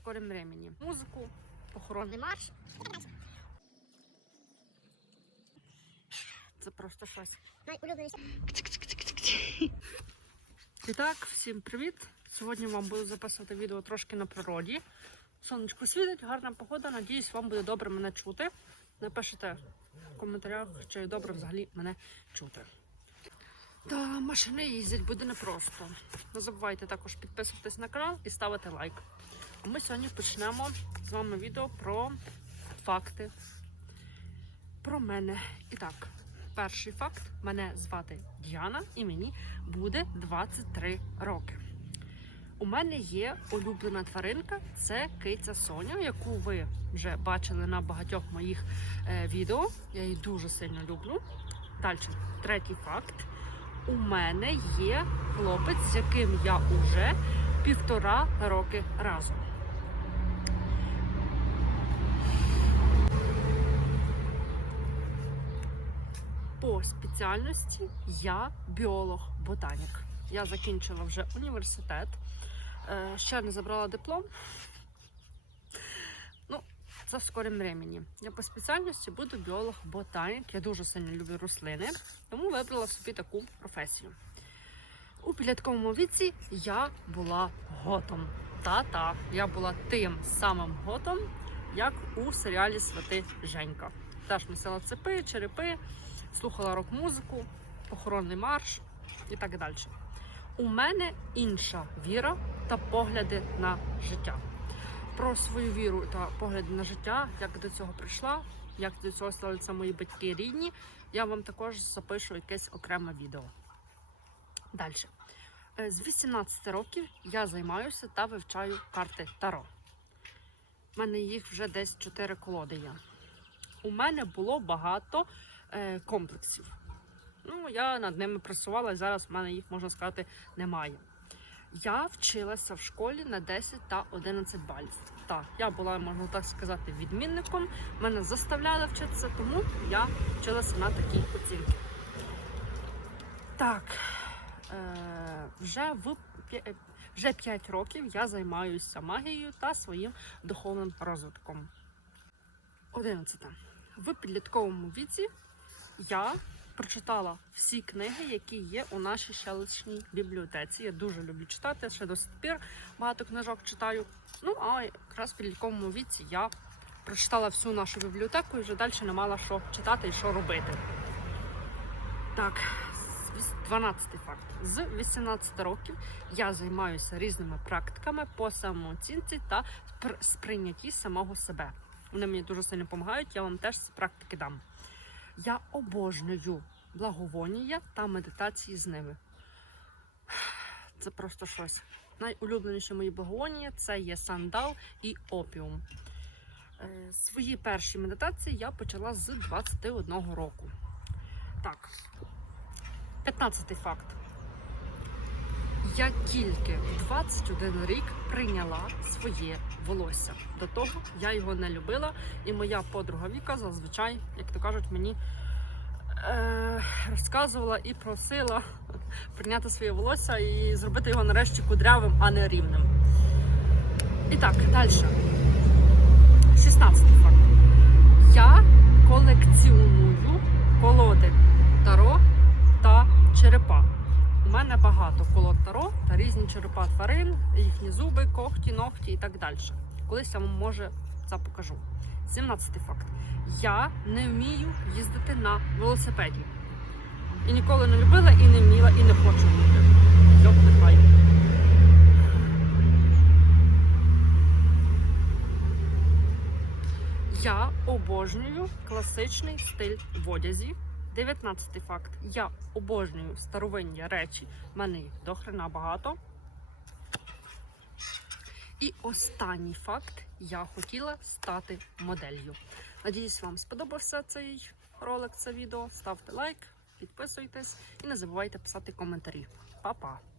скорім времени. Музику, похоронний марш. Це просто щось. І так, всім привіт! Сьогодні вам буду записувати відео трошки на природі. Сонечко світить, гарна погода. Надіюсь, вам буде добре мене чути. Напишите в коментарях, чи добре взагалі мене чути. Та машини їздять буде непросто. Не забувайте також підписуватись на канал і ставити лайк. А ми сьогодні почнемо з вами відео про факти. Про мене. І так, перший факт: мене звати Діана і мені буде 23 роки. У мене є улюблена тваринка, це киця Соня, яку ви вже бачили на багатьох моїх е, відео. Я її дуже сильно люблю. Далі, третій факт. У мене є хлопець, з яким я уже півтора роки разом. По спеціальності я біолог-ботанік. Я закінчила вже університет. Е, Ще не забрала диплом. Це в скорім времені. Я по спеціальності буду біолог-ботанік. Я дуже сильно люблю рослини, тому вибрала собі таку професію. У підлітковому віці я була готом. Та-та, я була тим самим готом, як у серіалі Свати Женька. Теж носила цепи, черепи, слухала рок-музику, похоронний марш і так далі. У мене інша віра та погляди на життя. Про свою віру та погляди на життя, як до цього прийшла, як до цього ставляться мої батьки рідні, я вам також запишу якесь окреме відео. Далі. Е, З 18 років я займаюся та вивчаю карти Таро. У мене їх вже десь 4 колоди є. У мене було багато е, комплексів. Ну, я над ними працювала, і зараз в мене їх, можна сказати, немає. Я вчилася в школі на 10 та 11 балів. Так, я була, можна так сказати, відмінником. Мене заставляли вчитися, тому я вчилася на такі оцінки. Так, е, вже в е, вже 5 років я займаюся магією та своїм духовним розвитком. 11. В підлітковому віці я прочитала всі книги, які є у нашій селищній бібліотеці. Я дуже люблю читати, ще до сих пір багато книжок читаю. Ну, а якраз в підлітковому віці я прочитала всю нашу бібліотеку і вже далі не мала що читати і що робити. Так, з віс- 12 факт. З 18 років я займаюся різними практиками по самооцінці та сприйнятті самого себе. Вони мені дуже сильно допомагають, я вам теж ці практики дам. Я обожнюю благовонія та медитації з ними. Це просто щось. Найулюбленіші мої благовонія це є сандал і опіум. Е, Свої перші медитації я почала з 21 року. Так, 15 факт. Я тільки в 21 рік прийняла своє волосся. До того я його не любила, і моя подруга Віка зазвичай, як то кажуть, мені е, розказувала і просила прийняти своє волосся і зробити його нарешті кудрявим, а не рівним. І так, далі. 16 факт. Я колекціоную колоди таро та черепа. У мене багато колод таро та різні черепа тварин, їхні зуби, когті, ногті і так далі. Колись я вам може це покажу. 17 факт. Я не вмію їздити на велосипеді. І ніколи не любила, і не вміла, і не хочу бути. Йоп, нехай. Я обожнюю класичний стиль в одязі. 19 факт. Я обожнюю старовинні речі. В мене їх дохрена багато. І останній факт: я хотіла стати моделлю. Надіюсь, вам сподобався цей ролик, це відео. Ставте лайк, підписуйтесь і не забувайте писати коментарі. Па-па!